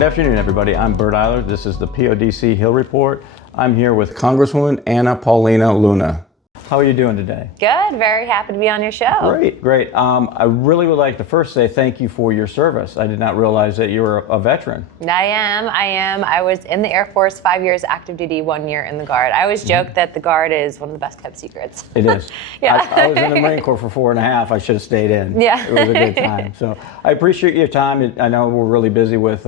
Good afternoon, everybody. I'm Bert Eiler. This is the PODC Hill Report. I'm here with Congresswoman Anna Paulina Luna. How are you doing today? Good. Very happy to be on your show. Great. I really would like to first say thank you for your service. I did not realize that you were a veteran. I am. I was in the Air Force 5 years, active duty, 1 year in the Guard. I always joke that the Guard is one of the best kept secrets. It is. Yeah. I was in the Marine Corps for 4.5. I should have stayed in. Yeah. It was a good time. So I appreciate your time. I know we're really busy with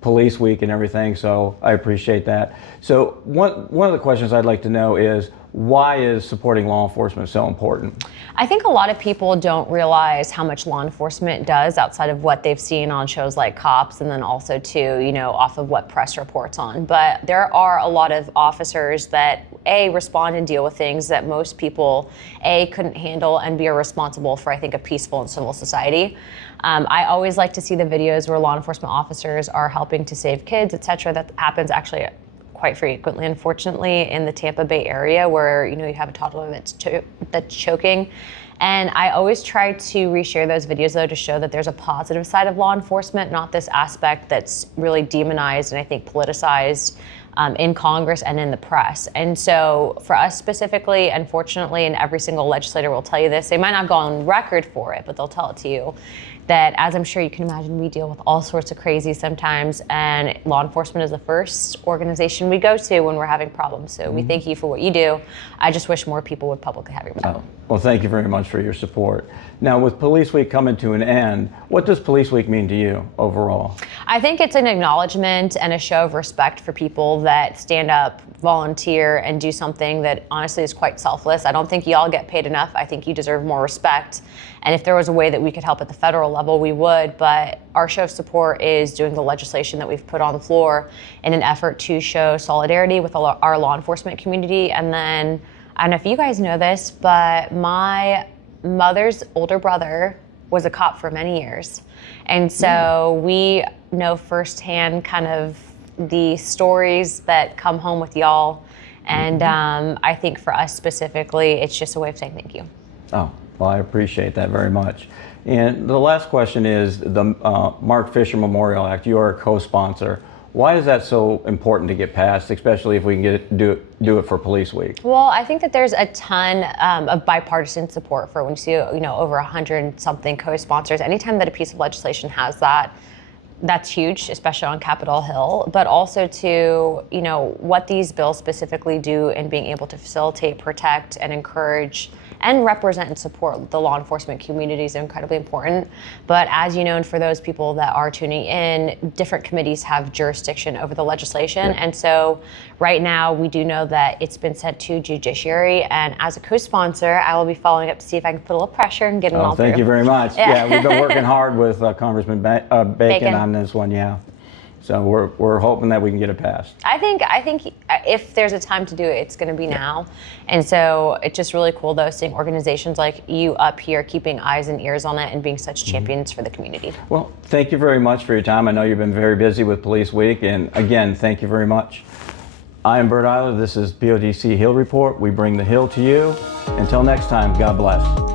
Police Week and everything, so I appreciate that. So one of the questions I'd like to know is, why is supporting law enforcement so important? I think a lot of people don't realize how much law enforcement does outside of what they've seen on shows like Cops, and then also too, off of what press reports on. But there are a lot of officers that respond and deal with things that most people couldn't handle, and are responsible for, I think, a peaceful and civil society. I always like to see the videos where law enforcement officers are helping to save kids, etc. That happens actually quite frequently, unfortunately, in the Tampa Bay area, where you have a toddler that's choking. And I always try to reshare those videos, though, to show that there's a positive side of law enforcement, not this aspect that's really demonized and I think politicized in Congress and in the press. And so for us specifically, unfortunately, and every single legislator will tell you this, they might not go on record for it, but they'll tell it to you, that, as I'm sure you can imagine, we deal with all sorts of crazy sometimes, and law enforcement is the first organization we go to when we're having problems. So we thank you for what you do. I just wish more people would publicly have your back. Well, thank you very much for your support. Now, with Police Week coming to an end, what does Police Week mean to you overall? I think it's an acknowledgement and a show of respect for people that stand up, volunteer, and do something that honestly is quite selfless. I don't think y'all get paid enough. I think you deserve more respect. And if there was a way that we could help at the federal level, we would. But our show of support is doing the legislation that we've put on the floor in an effort to show solidarity with our law enforcement community. And then, I don't know if you guys know this, but my mother's older brother was a cop for many years. And so we know firsthand kind of the stories that come home with y'all. And I think for us specifically, it's just a way of saying thank you. Oh, well, I appreciate that very much. And the last question is the Mark Fisher Memorial Act. You are a co-sponsor. Why is that so important to get passed, especially if we can do it for Police Week? Well, I think that there's a ton of bipartisan support for when you see over 100-something co-sponsors. Anytime that a piece of legislation has that, that's huge, especially on Capitol Hill, but also to, what these bills specifically do in being able to facilitate, protect, and encourage and represent and support the law enforcement community is incredibly important. But as you know, and for those people that are tuning in, different committees have jurisdiction over the legislation. And so right now we do know that it's been sent to Judiciary, and as a co-sponsor, I will be following up to see if I can put a little pressure and get it all through. Thank you very much. Yeah, we've been working hard with Congressman Bacon on this one, So we're hoping that we can get it passed. I think if there's a time to do it, it's going to be now. And so it's just really cool, though, seeing organizations like you up here keeping eyes and ears on it and being such champions for the community. Well, thank you very much for your time. I know you've been very busy with Police Week, and again, thank you very much. I am Bert Eiler. This is PODC Hill Report. We bring the Hill to you. Until next time, God bless.